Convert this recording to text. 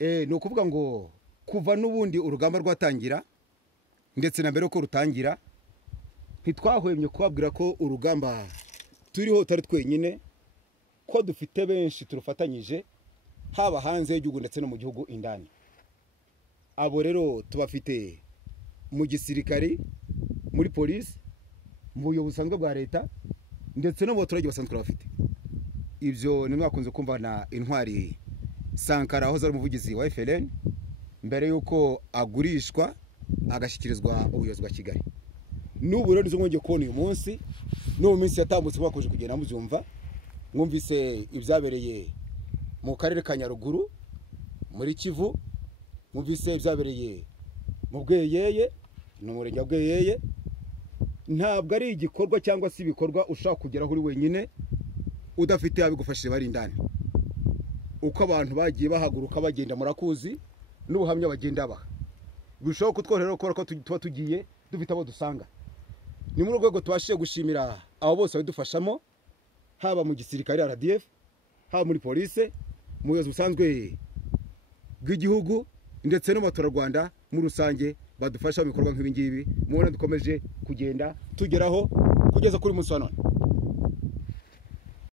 ni ukuvuga ngo kuva n'ubundi urugamba rwatangira ndetse na mbere ko rutangira ntitwahwemye kubabwira ko urugamba turiho utari twenyine, ko dufite benshi turufatanyije haba hanze y'igihugu ndetse no mu gihugu indani. Abo rero tubafite mu gisirikari, muri polisi, mu buyobozi busanzwe bwa leta ndetse no mu baturage basanzwe turabafite. Ibyo ni mwakunze kumva na Intwari Sankara aho zari umuvugizi wa FLN mbere yuko agurishwa agashyikirizwa ubuyobozi bwa Kigali. N'ubu rero nizo mwongeye kubona uyu munsi no mu minsi yatambutse bakoje kugenda mubyumva, mwumvise ibyabereye mu karere ka Nyaruguru muri Kivu, mwumvise ibyabereye mu Bweyeye no murenge wa Bweyeye. Ntabwo ari igikorwa cyangwa se ibikorwa ushaka kugeraho uri wenyine udafite abigufashije bari indani. Uko abantu bagiye bahaguruka bagenda murakuzi n'ubuhamya bagenda baha, bishoboka kutworera ko tuba tugiye dufite abo dusanga. Ni muri rwego tubashije gushimira abo bose badufashamo, haba mu gisirikare RDF, haba muri polisi, mu buyobozi busanzwe bw'igihugu ndetse no mu baturarwanda muri rusange badufasha mu bikorwa nk'ibi ngibi mubona dukomeje kugenda tugeraho kugeza kuri munsi wa none.